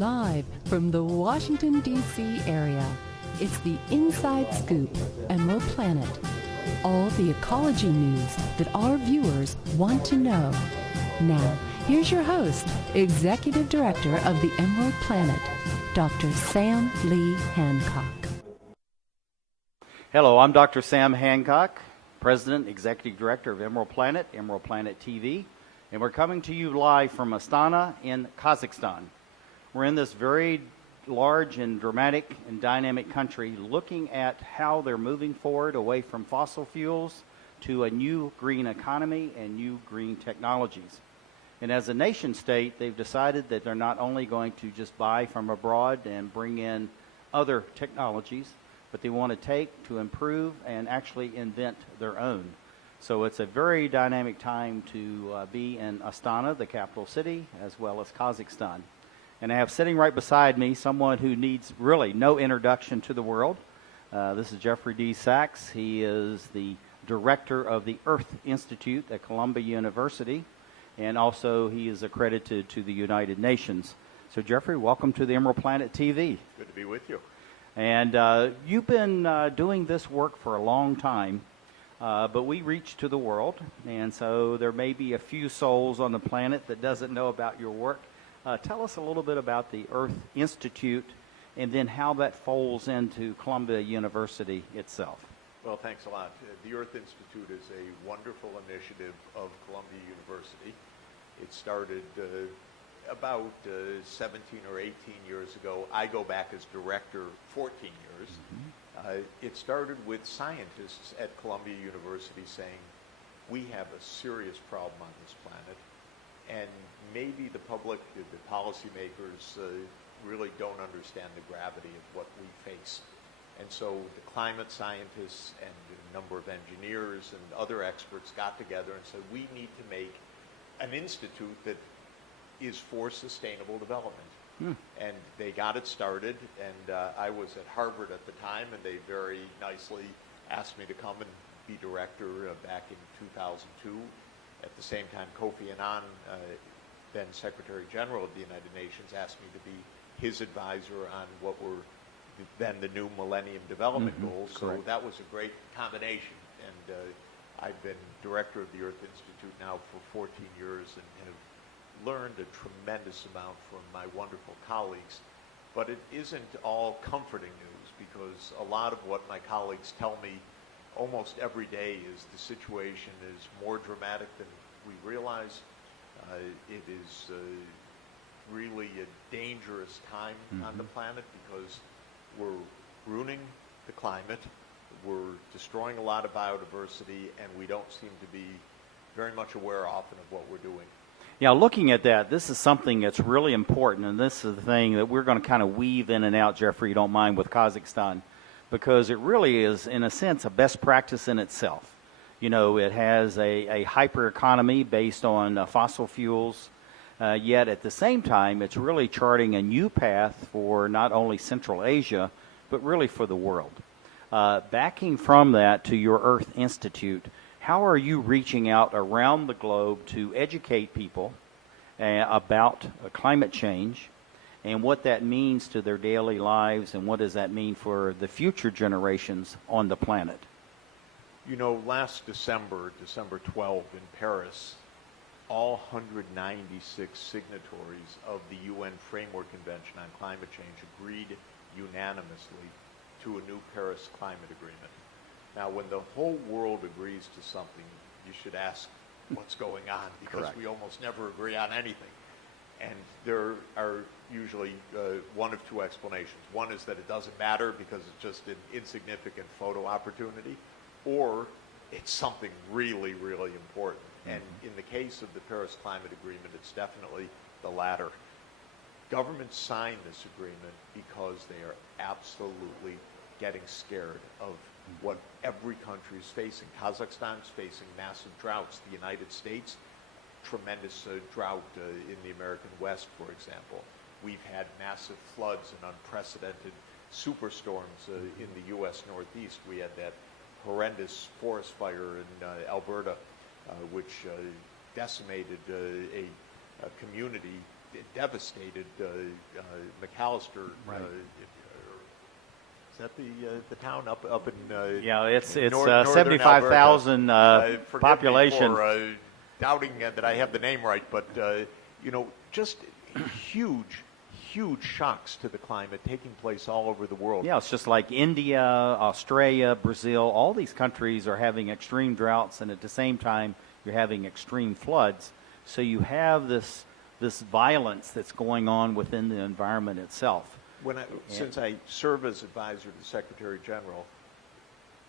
Live from the Washington, D.C. area, it's the Inside Scoop, Emerald Planet. All the ecology news that our viewers want to know. Now, here's your host, Executive Director of the Emerald Planet, Dr. Sam Lee Hancock. Hello, I'm Dr. Sam Hancock, President, Executive Director of Emerald Planet TV, and we're coming to you live from Astana in Kazakhstan. We're in this very large and dramatic and dynamic country looking at how they're moving forward away from fossil fuels to a new green economy and new green technologies. And as a nation state, they've decided that they're not only going to just buy from abroad and bring in other technologies, but they want to take to improve and actually invent their own. So it's a very dynamic time to be in Astana, the capital city, as well as Kazakhstan. And I have sitting right beside me someone who needs really no introduction to the world. This is Jeffrey Sachs. He is the director of the Earth Institute at Columbia University, and also he is accredited to the United Nations. So Jeffrey, welcome to the Emerald Planet TV. Good to be with you. And you've been doing this work for a long time, but we reach to the world, and so there may be a few souls on the planet that doesn't know about your work. Tell us a little bit about the Earth Institute and then how that folds into Columbia University itself. Well, thanks a lot. The Earth Institute is a wonderful initiative of Columbia University. It started about 17 or 18 years ago. I go back as director 14 years. Mm-hmm. It started with scientists at Columbia University saying, we have a serious problem on this planet, and maybe the public, the policymakers, really don't understand the gravity of what we face. And so the climate scientists and a number of engineers and other experts got together and said, we need to make an institute that is for sustainable development. And they got it started, and I was at Harvard at the time, and they very nicely asked me to come and be director back in 2002. At the same time, Kofi Annan, then Secretary General of the United Nations, asked me to be his advisor on what were then the new Millennium Development Goals. So that was a great combination. And I've been director of the Earth Institute now for 14 years and have learned a tremendous amount from my wonderful colleagues. But it isn't all comforting news, because a lot of what my colleagues tell me almost every day is the situation is more dramatic than we realize. It is really a dangerous time on the planet, because we're ruining the climate, we're destroying a lot of biodiversity, and we don't seem to be very much aware often of what we're doing. Yeah, looking at that, this is something that's really important, and this is the thing that we're going to kind of weave in and out, Jeffrey, you don't mind, with Kazakhstan, because it really is, in a sense, a best practice in itself. You know, it has a hyper economy based on fossil fuels, yet at the same time, it's really charting a new path for not only Central Asia, but really for the world. Backing from that to your Earth Institute, how are you reaching out around the globe to educate people about climate change and what that means to their daily lives, and what does that mean for the future generations on the planet? You know, last December 12, in Paris, all 196 signatories of the UN Framework Convention on Climate Change agreed unanimously to a new Paris climate agreement. Now, when the whole world agrees to something, you should ask what's going on, because we almost never agree on anything. And there are usually one of two explanations. One is that it doesn't matter because it's just an insignificant photo opportunity, or it's something really, really important. And in the case of the Paris Climate Agreement, it's definitely the latter. Governments sign this agreement because they are absolutely getting scared of what every country is facing. Kazakhstan is facing massive droughts. The United States, tremendous drought in the American West, for example. We've had massive floods and unprecedented superstorms in the U.S. Northeast. We had that horrendous forest fire in Alberta, which decimated a community devastated McAllister. Right. Is that the town up in? Yeah, it's northern 75,000 population. Forgive me for doubting that I have the name right, but just huge shocks to the climate taking place all over the world. Yeah, it's just like India, Australia, Brazil. All these countries are having extreme droughts, and at the same time, you're having extreme floods. So you have this violence that's going on within the environment itself. Since I serve as advisor to the Secretary General,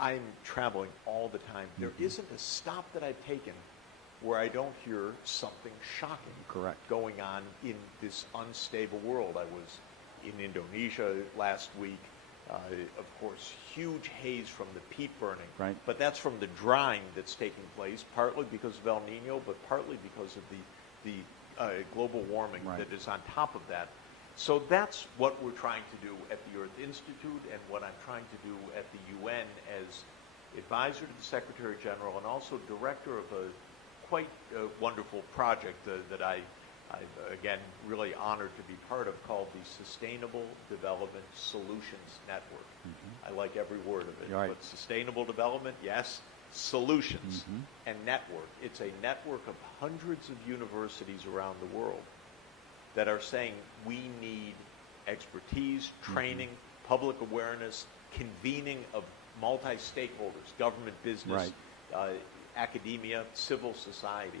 I'm traveling all the time. There isn't a stop that I've taken where I don't hear something shocking going on in this unstable world. I was in Indonesia last week. Of course, huge haze from the peat burning. Right. But that's from the drying that's taking place, partly because of El Nino, but partly because of the global warming that is on top of that. So that's what we're trying to do at the Earth Institute and what I'm trying to do at the UN as advisor to the Secretary General and also director of a quite wonderful project that I'm again really honored to be part of, called the Sustainable Development Solutions Network. I like every word of it. Right. But sustainable development, yes, solutions and network. It's a network of hundreds of universities around the world that are saying we need expertise, training, public awareness, convening of multi-stakeholders, government, business, academia, civil society,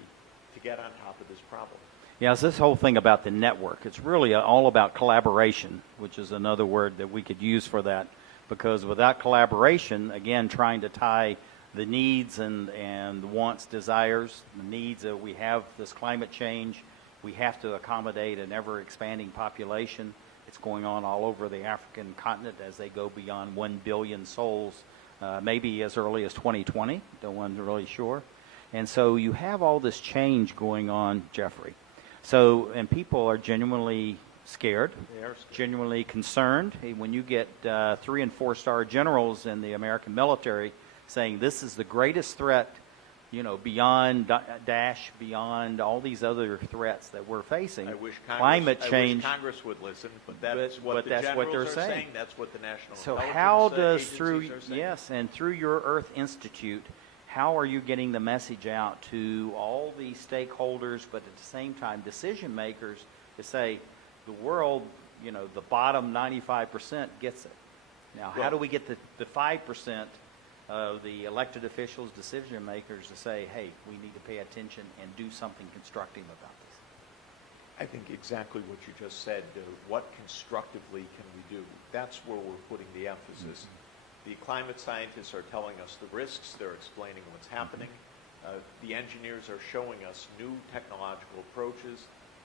to get on top of this problem. Yeah, it's this whole thing about the network. It's really all about collaboration, which is another word that we could use for that, because without collaboration, again, trying to tie the needs and wants, desires, the needs that we have, this climate change, we have to accommodate an ever-expanding population. It's going on all over the African continent as they go beyond 1 billion souls, maybe as early as 2020, no one's really sure. And so you have all this change going on, Jeffrey. So, and people are genuinely scared, genuinely concerned. Hey, when you get 3- and 4-star generals in the American military saying this is the greatest threat, beyond beyond all these other threats that we're facing. I wish climate change. I wish Congress would listen, but that's what the that's what they're saying. That's what the national So intelligence how does agencies are saying. and through your Earth Institute, how are you getting the message out to all these stakeholders, but at the same time decision makers, to say the world, the bottom 95% gets it. Now, how do we get the 5% of the elected officials, decision makers, to say, hey, we need to pay attention and do something constructive about this? I think exactly what you just said. What constructively can we do? That's where we're putting the emphasis. The climate scientists are telling us the risks. They're explaining what's happening. The engineers are showing us new technological approaches.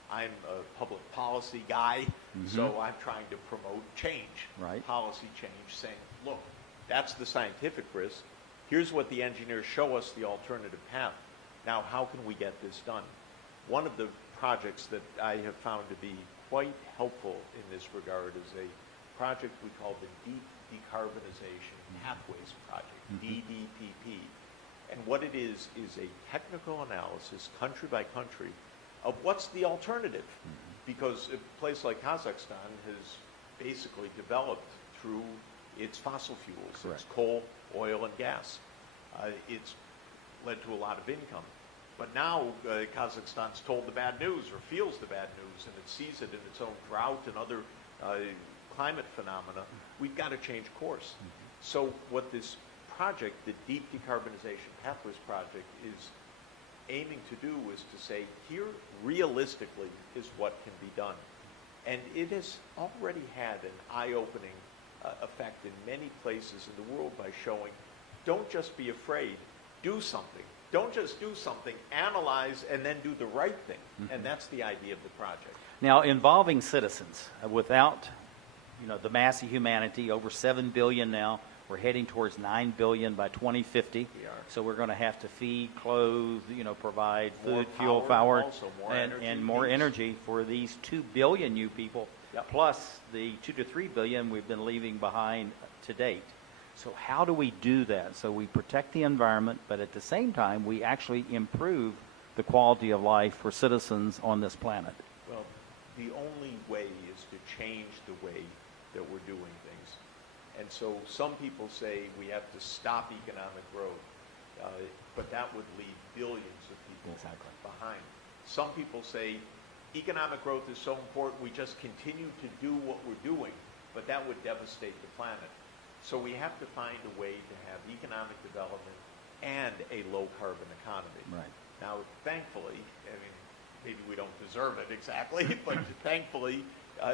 I'm a public policy guy, so I'm trying to promote change, policy change, saying, look, that's the scientific risk. Here's what the engineers show us, the alternative path. Now, how can we get this done? One of the projects that I have found to be quite helpful in this regard is a project we call the Deep Decarbonization Pathways Project, DDPP. And what it is a technical analysis, country by country, of what's the alternative. Because a place like Kazakhstan has basically developed through its fossil fuels, its coal, oil, and gas. It's led to a lot of income. But now Kazakhstan's told the bad news, or feels the bad news, and it sees it in its own drought and other climate phenomena. We've got to change course. So what this project, the Deep Decarbonization Pathways Project, is aiming to do is to say, here realistically is what can be done. And it has already had an eye-opening effect in many places in the world by showing, don't just be afraid, do something. Don't just do something, analyze, and then do the right thing. And that's the idea of the project. Now, involving citizens, without the mass of humanity, over 7 billion now, we're heading towards 9 billion by 2050. We are. So we're going to have to feed, clothe, provide food, More fuel, power, more and more energy for these 2 billion new people, plus the 2 to 3 billion we've been leaving behind to date. So how do we do that? So we protect the environment, but at the same time, we actually improve the quality of life for citizens on this planet. Well, the only way is to change the way that we're doing things. And so some people say we have to stop economic growth, but that would leave billions of people behind. Some people say economic growth is so important we just continue to do what we're doing, but that would devastate the planet. So we have to find a way to have economic development and a low-carbon economy. Right. Now, thankfully, I mean, maybe we don't deserve it exactly, but thankfully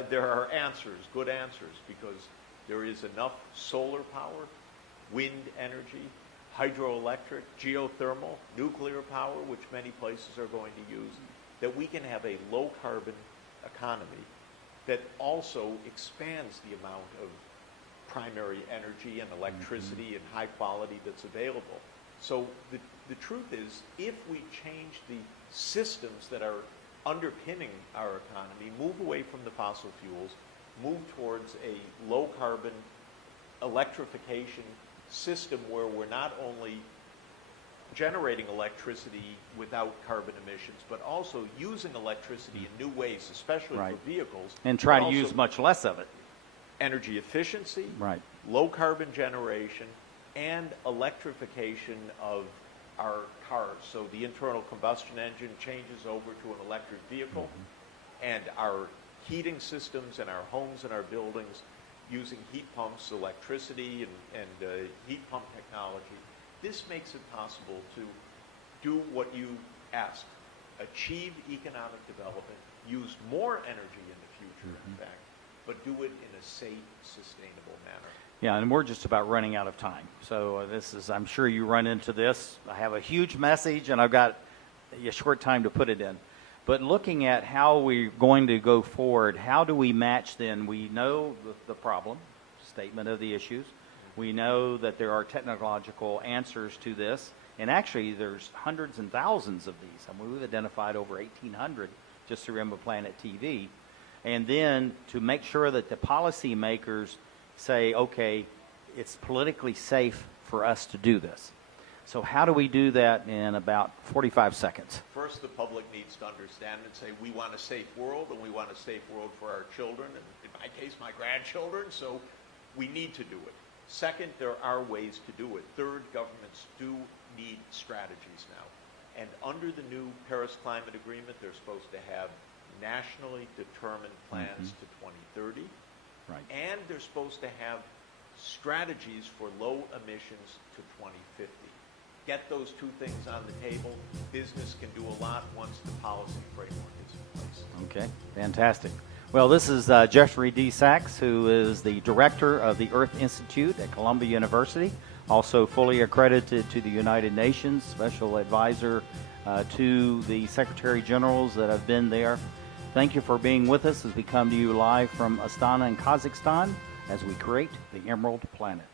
there are answers, good answers, because there is enough solar power, wind energy, hydroelectric, geothermal, nuclear power, which many places are going to use, that we can have a low-carbon economy that also expands the amount of primary energy and electricity and high quality that's available. So the truth is, if we change the systems that are underpinning our economy, move away from the fossil fuels, move towards a low-carbon electrification system where we're not only generating electricity without carbon emissions, but also using electricity in new ways, especially for vehicles. And try to use much less of it. Energy efficiency, low-carbon generation, and electrification of our cars. So the internal combustion engine changes over to an electric vehicle, and our heating systems in our homes and our buildings using heat pumps, electricity, and heat pump technology. This makes it possible to do what you asked, achieve economic development, use more energy in the future, in fact, but do it in a safe, sustainable manner. Yeah, and we're just about running out of time. So this is, I'm sure you run into this. I have a huge message, and I've got a short time to put it in. But looking at how we're going to go forward, how do we match then? We know the problem, statement of the issues. We know that there are technological answers to this. And actually, there's hundreds and thousands of these. I mean, we've identified over 1,800 just through Emerald Planet TV. And then to make sure that the policymakers say, okay, it's politically safe for us to do this. So how do we do that in about 45 seconds? First, the public needs to understand and say, we want a safe world, and we want a safe world for our children, and in my case, my grandchildren, so we need to do it. Second, there are ways to do it. Third, governments do need strategies now. And under the new Paris Climate Agreement, they're supposed to have nationally determined plans to 2030. Right. And they're supposed to have strategies for low emissions to 2050. Get those two things on the table. Business can do a lot once the policy framework is in place. Okay, fantastic. Well, this is Jeffrey D. Sachs, who is the director of the Earth Institute at Columbia University, also fully accredited to the United Nations, special advisor to the Secretary Generals that have been there. Thank you for being with us as we come to you live from Astana in Kazakhstan as we create the Emerald Planet.